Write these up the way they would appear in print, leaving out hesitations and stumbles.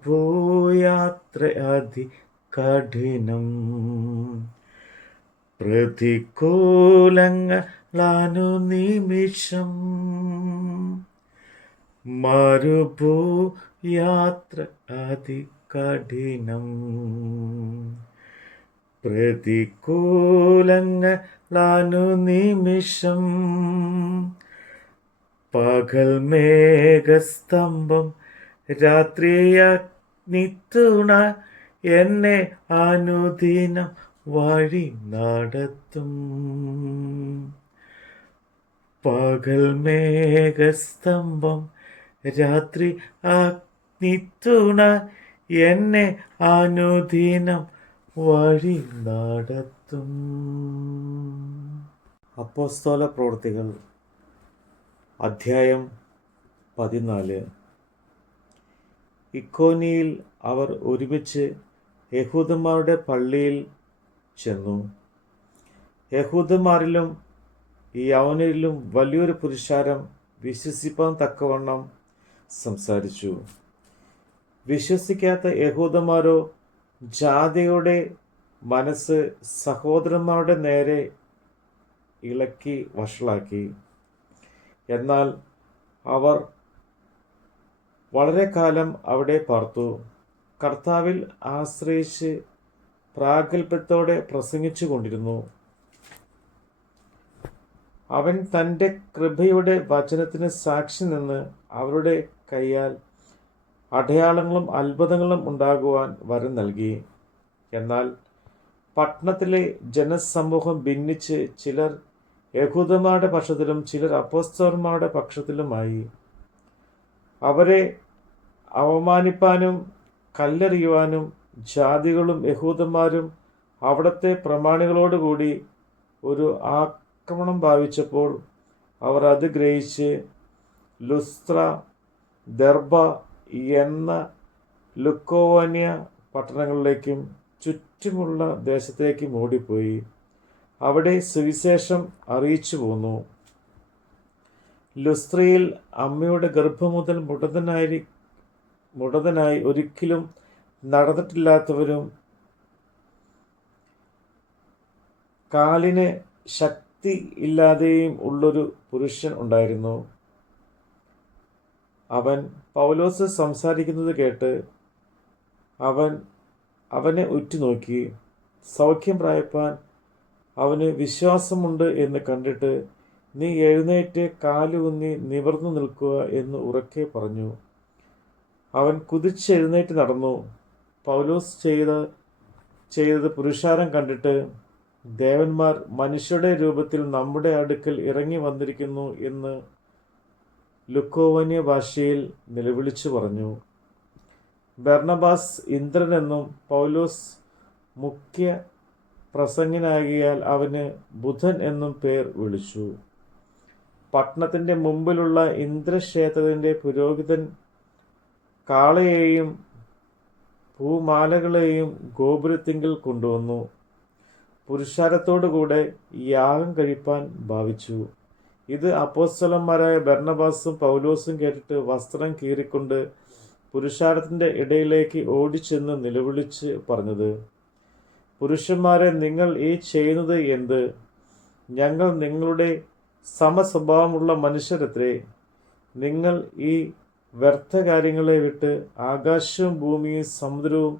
മരുഭൂയാത്ര അതികഠിനം, പ്രതികൂലങ്ങളനുനിമിഷം. മരുഭൂയാത്ര അതികഠിനം, പ്രതികൂലങ്ങളനുനിമിഷം. പകൽ മേഘസ്തംഭം, രാത്രിയഗ്നിത്തുണ എന്നെ അനുദിനം വഴി നടത്തും. പകൽ മേഘസ്തംഭം, രാത്രി അഗ്നിത്തുണ എന്നെ അനുദിനം വഴി നടത്തും. അപ്പോസ്തല പ്രവൃത്തികൾ അധ്യായം 14. ഇക്കോന്യയിൽ അവർ ഒരുമിച്ച് യഹൂദന്മാരുടെ പള്ളിയിൽ ചെന്നു. യഹൂദന്മാരിലും യവനരിലും വലിയൊരു പുരുഷാരം വിശ്വസിപ്പാൻ തക്കവണ്ണം സംസാരിച്ചു. വിശ്വസിക്കാത്ത യഹൂദന്മാരോ ജാതിയുടെ മനസ്സ് സഹോദരന്മാരുടെ നേരെ ഇളക്കി വഷളാക്കി. എന്നാൽ അവർ വളരെ കാലം അവിടെ പാർത്തു. കർത്താവിൽ ആശ്രയിച്ച് പ്രാഗൽഭ്യത്തോടെ പ്രസംഗിച്ചു കൊണ്ടിരുന്നു. അവൻ തൻ്റെ കൃപയുടെ വചനത്തിന് സാക്ഷി നിന്ന് അവരുടെ കൈയാൽ അടയാളങ്ങളും അത്ഭുതങ്ങളും ഉണ്ടാകുവാൻ വരം നൽകി. എന്നാൽ പട്ടണത്തിലെ ജനസമൂഹം ഭിന്നിച്ച് ചിലർ യഹൂദന്മാരുടെ പക്ഷത്തിലും ചിലർ അപ്പോസ്തലന്മാരുടെ പക്ഷത്തിലുമായി. അവരെ അവമാനിപ്പാനും കല്ലെറിയുവാനും ജാതികളും യഹൂദന്മാരും അവിടുത്തെ പ്രമാണികളോടുകൂടി ഒരു ആക്രമണം ഭാവിച്ചപ്പോൾ അവർ അത് ഗ്രഹിച്ച് ലുസ്ത്ര, ദെർബ എന്ന ലുക്കോവന്യ പട്ടണങ്ങളിലേക്കും ചുറ്റുമുള്ള ദേശത്തേക്കും ഓടിപ്പോയി അവിടെ സുവിശേഷം അറിയിച്ചു പോന്നു. ലുസ്ത്രയിൽ അമ്മയുടെ ഗർഭം മുതൽ മുടന്തനായി ഒരിക്കലും നടന്നിട്ടില്ലാത്തവരും കാലിന് ശക്തി ഇല്ലാതെയും ഉള്ളൊരു പുരുഷൻ ഉണ്ടായിരുന്നു. അവൻ പൗലോസ് സംസാരിക്കുന്നത് കേട്ട് അവനെ ഉറ്റുനോക്കി. സൗഖ്യം പ്രാപിപ്പാൻ അവന് വിശ്വാസമുണ്ട് എന്ന് കണ്ടിട്ട്, നീ എഴുന്നേറ്റ് കാലുകുന്നി നിവർന്നു നിൽക്കുക എന്ന് ഉറക്കെ പറഞ്ഞു. അവൻ കുതിച്ചെഴുന്നേറ്റ് നടന്നു. പൗലോസ് ചെയ്തത് പുരുഷാരം കണ്ടിട്ട്, ദേവന്മാർ മനുഷ്യരുടെ രൂപത്തിൽ നമ്മുടെ അടുക്കൽ ഇറങ്ങി വന്നിരിക്കുന്നു എന്ന് ലുക്കോവന്യ ഭാഷയിൽ നിലവിളിച്ചു പറഞ്ഞു. ബർണബാസ് ഇന്ദ്രൻ എന്നും പൗലോസ് മുഖ്യ പ്രസംഗനാകിയാൽ അവന് ബുധൻ എന്നും പേർ വിളിച്ചു. പട്ടണത്തിൻ്റെ മുമ്പിലുള്ള ഇന്ദ്രക്ഷേത്രത്തിൻ്റെ പുരോഹിതൻ കാളയെയും പൂമാലകളെയും ഗോപുരത്തിങ്കിൽ കൊണ്ടുവന്നു. പുരുഷാരത്തോടുകൂടെ യാഗം കഴിപ്പാൻ ഭാവിച്ചു. ഇത് അപ്പോസ്തലന്മാരായ ബർണബാസും പൗലോസും കേട്ടിട്ട് വസ്ത്രം കീറിക്കൊണ്ട് പുരുഷാരത്തിൻ്റെ ഇടയിലേക്ക് ഓടിച്ചെന്ന് നിലവിളിച്ച് പറഞ്ഞത്, പുരുഷന്മാരെ, നിങ്ങൾ ഈ ചെയ്യുന്നത് എന്ത്? ഞങ്ങൾ നിങ്ങളുടെ സമസ്വഭാവമുള്ള മനുഷ്യരത്രേ. നിങ്ങൾ ഈ വ്യർത്ഥ കാര്യങ്ങളെ വിട്ട് ആകാശവും ഭൂമിയും സമുദ്രവും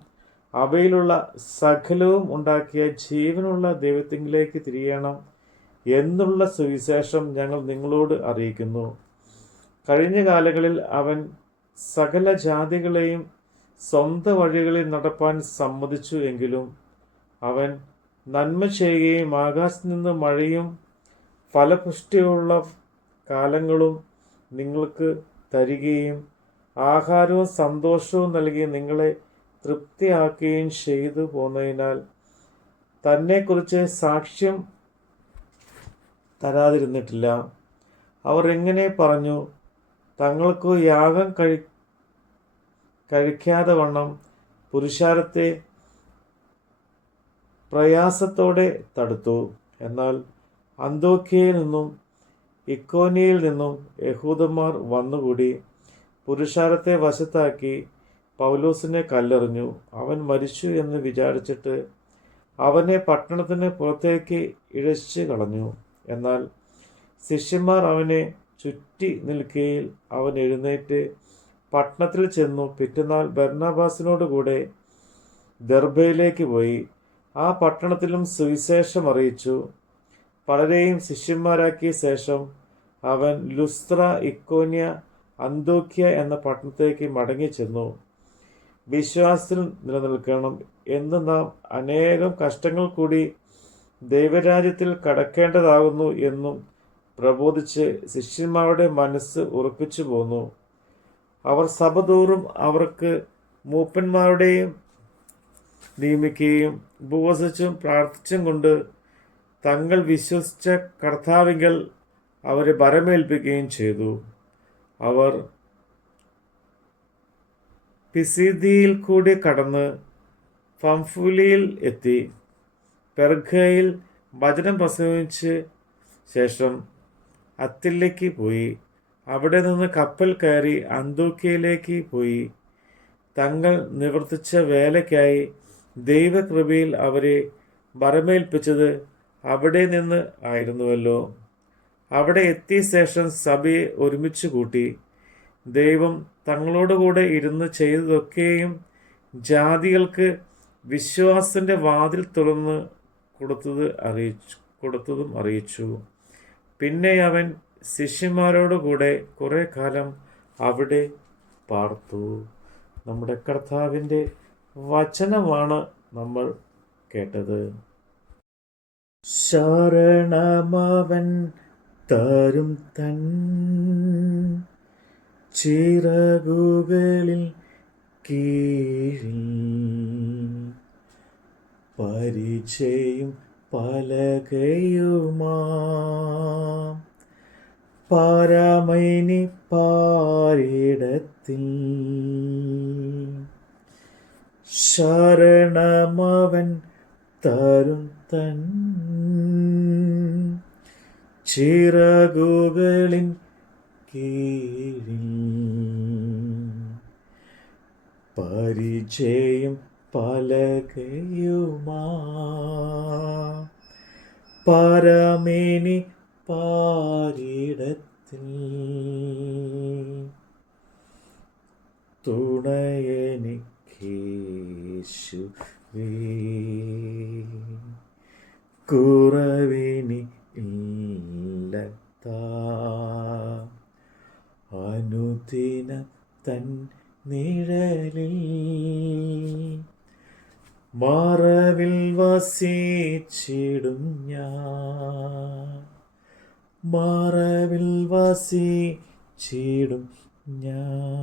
അവയിലുള്ള സകലവും ഉണ്ടാക്കിയ ജീവനുള്ള ദൈവത്തിങ്കിലേക്ക് തിരിയണം എന്നുള്ള സുവിശേഷം ഞങ്ങൾ നിങ്ങളോട് അറിയിക്കുന്നു. കഴിഞ്ഞ കാലങ്ങളിൽ അവൻ സകല ജാതികളെയും സ്വന്തം വഴികളിൽ നടപ്പാൻ സമ്മതിച്ചു. എങ്കിലും അവൻ നന്മ ചെയ്യുകയും ആകാശത്ത് നിന്ന് മഴയും ഫലപുഷ്ടിയുള്ള കാലങ്ങളും നിങ്ങൾക്ക് തരികയും ആഹാരവും സന്തോഷവും നൽകി നിങ്ങളെ തൃപ്തിയാക്കുകയും ചെയ്തു പോന്നതിനാൽ തന്നെക്കുറിച്ച് സാക്ഷ്യം തരാതിരുന്നിട്ടില്ല. അവർ എങ്ങനെ പറഞ്ഞു, തങ്ങൾക്ക് യാഗം കഴിക്കാതെ വണ്ണം പുരുഷാരത്തെ പ്രയാസത്തോടെ തടുത്തു. എന്നാൽ അന്തോക്യയിൽ നിന്നും ഇക്കോന്യയിൽ നിന്നും യഹൂദന്മാർ വന്നുകൂടി പുരുഷാരത്തെ വശത്താക്കി പൗലോസിനെ കല്ലെറിഞ്ഞു. അവൻ മരിച്ചു എന്ന് വിചാരിച്ചിട്ട് അവനെ പട്ടണത്തിന് പുറത്തേക്ക് ഇഴച്ചു കളഞ്ഞു. എന്നാൽ ശിഷ്യന്മാർ അവനെ ചുറ്റി നിൽക്കയിൽ അവൻ എഴുന്നേറ്റ് പട്ടണത്തിൽ ചെന്നു. പിറ്റന്നാൾ ബർന്നബാസിനോട് കൂടെ ദെർബയിലേക്ക് പോയി. ആ പട്ടണത്തിലും സുവിശേഷം അറിയിച്ചു. പലരെയും ശിഷ്യന്മാരാക്കിയ ശേഷം അവൻ ലുസ്ത്ര, ഇക്കോന്യ, അന്തോക്യ എന്ന പട്ടണത്തേക്ക് മടങ്ങിച്ചെന്നു. വിശ്വാസത്തിൽ നിലനിൽക്കണം എന്ന് നാം അനേകം കഷ്ടങ്ങൾ കൂടി ദൈവരാജ്യത്തിൽ കടക്കേണ്ടതാകുന്നു എന്നും പ്രബോധിച്ച് ശിഷ്യന്മാരുടെ മനസ്സ് ഉറപ്പിച്ചു പോന്നു. അവർ സഭതോറും അവർക്ക് മൂപ്പന്മാരുടെയും നിയമിക്കുകയും ഉപവസിച്ചും പ്രാർത്ഥിച്ചും കൊണ്ട് തങ്ങൾ വിശ്വസിച്ച കർത്താവിങ്കൽ അവരെ ഭരമേൽപ്പിക്കുകയും ചെയ്തു. അവർ പിസിദിയിൽ കൂടി കടന്ന് പംഫുലിയിൽ എത്തി. പെർഗയിൽ വചനം പ്രസംഗിച്ച് ശേഷം അത്തിലേക്ക് പോയി. അവിടെ നിന്ന് കപ്പൽ കയറി അന്തോക്യയിലേക്ക് പോയി. തങ്ങൾ നിവർത്തിച്ച വേലയ്ക്കായി ദൈവകൃപയിൽ അവരെ ഭരമേൽപ്പിച്ചത് അവിടെ നിന്ന് ആയിരുന്നുവല്ലോ. അവിടെ എത്തിയ ശേഷം സഭയെ ഒരുമിച്ച് കൂട്ടി. ദൈവം തങ്ങളോടുകൂടെ ഇരുന്ന് ചെയ്തതൊക്കെയും ജാതികൾക്ക് വിശ്വാസത്തിൻ്റെ വാതിൽ തുറന്ന് കൊടുത്തതും അറിയിച്ചു. പിന്നെ അവൻ ശിഷ്യന്മാരോടുകൂടെ കുറെ കാലം അവിടെ പാർത്തു. നമ്മുടെ കർത്താവിൻ്റെ വചനമാണ് നമ്മൾ കേട്ടത്. ശരണമവൻ തരും തൻ ചിറകുകളിൽ കീഴിൽ പരിചയം പലകയുമാ പാരമൈനി പാരിടത്തിൽ ശരണമവൻ തരും തൻ ചിറകുകളിൻ കീഴിൽ പരിചയം പലകയുമാ പരമേനി പാരിടത്തിൽ തുണയനിക്കേശുവേ കുറവിനി ഇല്ലത്താ അനുദിന തൻ നിഴലിൽ മറവിൽ വസിച്ചിടും ഞാൻ മറവിൽ വസിച്ചിടും ഞാൻ.